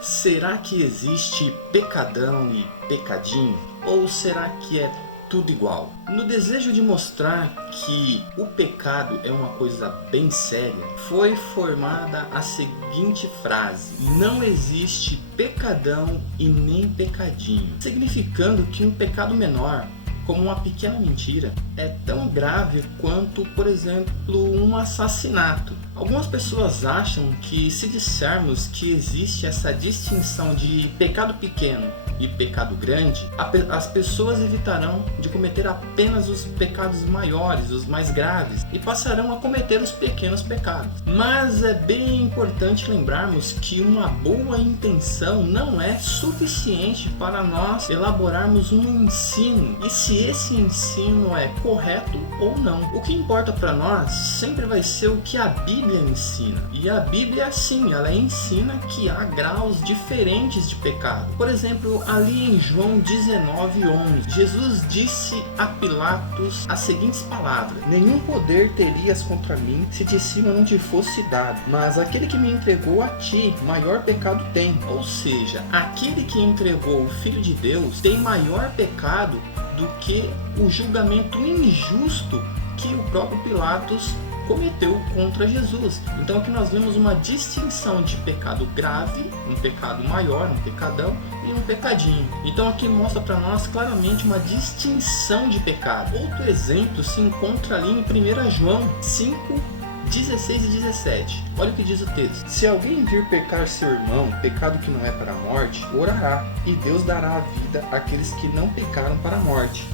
Será que existe pecadão e pecadinho? Ou será que é tudo igual? No desejo de mostrar que o pecado é uma coisa bem séria, foi formada a seguinte frase: não existe pecadão e nem pecadinho, significando que um pecado menor, como uma pequena mentira, é tão grave quanto, por exemplo, um assassinato. Algumas pessoas acham que, se dissermos que existe essa distinção de pecado pequeno e pecado grande, as pessoas evitarão de cometer apenas os pecados maiores, os mais graves, e passarão a cometer os pequenos pecados. Mas é bem importante lembrarmos que uma boa intenção não é suficiente para nós elaborarmos um ensino, e se esse ensino é correto ou não. O que importa para nós sempre vai ser o que a Bíblia ensina. E a Bíblia, sim, ela ensina que há graus diferentes de pecado. Por exemplo, ali em João 19:11, Jesus disse a Pilatos as seguintes palavras: nenhum poder terias contra mim se de cima não te fosse dado, mas aquele que me entregou a ti, maior pecado tem. Ou seja, aquele que entregou o Filho de Deus tem maior pecado do que o julgamento injusto que o próprio Pilatos cometeu contra Jesus. Então aqui nós vemos uma distinção de pecado grave, um pecado maior, um pecadão, e um pecadinho. Então aqui mostra para nós claramente uma distinção de pecado. Outro exemplo se encontra ali em 1 João 5:16 e 17. Olha o que diz o texto: se alguém vir pecar seu irmão, pecado que não é para a morte, orará, e Deus dará a vida àqueles que não pecaram para a morte.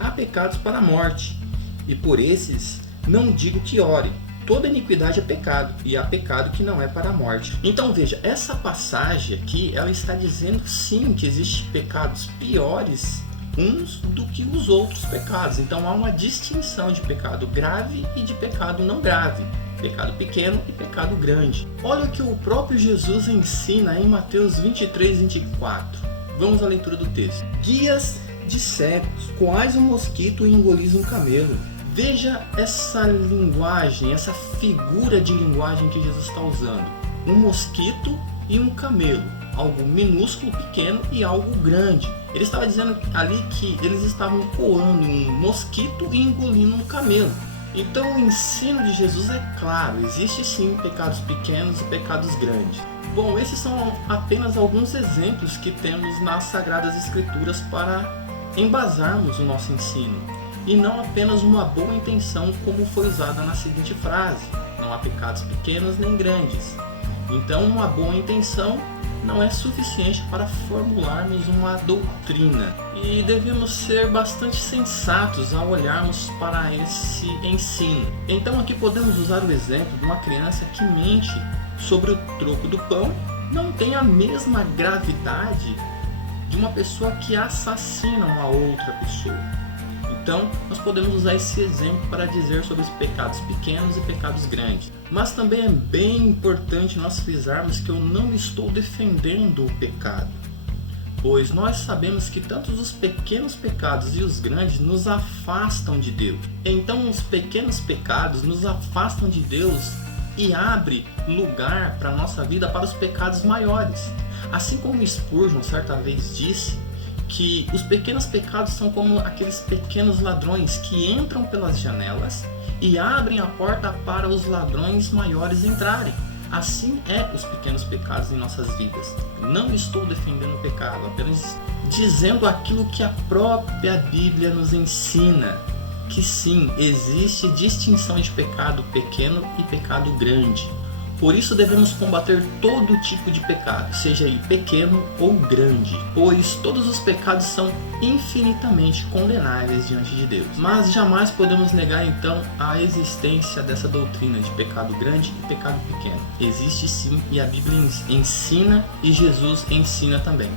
Há pecados para a morte, e por esses não digo que ore. Toda iniquidade é pecado, e há pecado que não é para a morte. Então veja, essa passagem aqui, ela está dizendo sim que existem pecados piores uns do que os outros pecados. Então há uma distinção de pecado grave e de pecado não grave, pecado pequeno e pecado grande. Olha o que o próprio Jesus ensina em Mateus 23:24. Vamos à leitura do texto. Guias de cegos, quais um mosquito engolis um camelo. Veja essa linguagem, essa figura de linguagem que Jesus está usando. Um mosquito e um camelo, algo minúsculo, pequeno, e algo grande. Ele estava dizendo ali que eles estavam coando um mosquito e engolindo um camelo. Então o ensino de Jesus é claro, existe sim pecados pequenos e pecados grandes. Bom, esses são apenas alguns exemplos que temos nas Sagradas Escrituras para embasarmos o nosso ensino, e não apenas uma boa intenção como foi usada na seguinte frase: não há pecados pequenos nem grandes. Então uma boa intenção não é suficiente para formularmos uma doutrina, e devemos ser bastante sensatos ao olharmos para esse ensino. Então aqui podemos usar o exemplo de uma criança que mente sobre o troco do pão. Não tem a mesma gravidade de uma pessoa que assassina uma outra pessoa. Então, nós podemos usar esse exemplo para dizer sobre os pecados pequenos e pecados grandes. Mas também é bem importante nós frisarmos que eu não estou defendendo o pecado, pois nós sabemos que tanto os pequenos pecados e os grandes nos afastam de Deus. Então, os pequenos pecados nos afastam de Deus e abre lugar para a nossa vida para os pecados maiores. Assim como Spurgeon certa vez disse que os pequenos pecados são como aqueles pequenos ladrões que entram pelas janelas e abrem a porta para os ladrões maiores entrarem. Assim é os pequenos pecados em nossas vidas. Não estou defendendo o pecado, apenas dizendo aquilo que a própria Bíblia nos ensina, que sim, existe distinção de pecado pequeno e pecado grande. Por isso devemos combater todo tipo de pecado, seja ele pequeno ou grande, pois todos os pecados são infinitamente condenáveis diante de Deus. Mas jamais podemos negar então a existência dessa doutrina de pecado grande e pecado pequeno. Existe sim, e a Bíblia ensina e Jesus ensina também.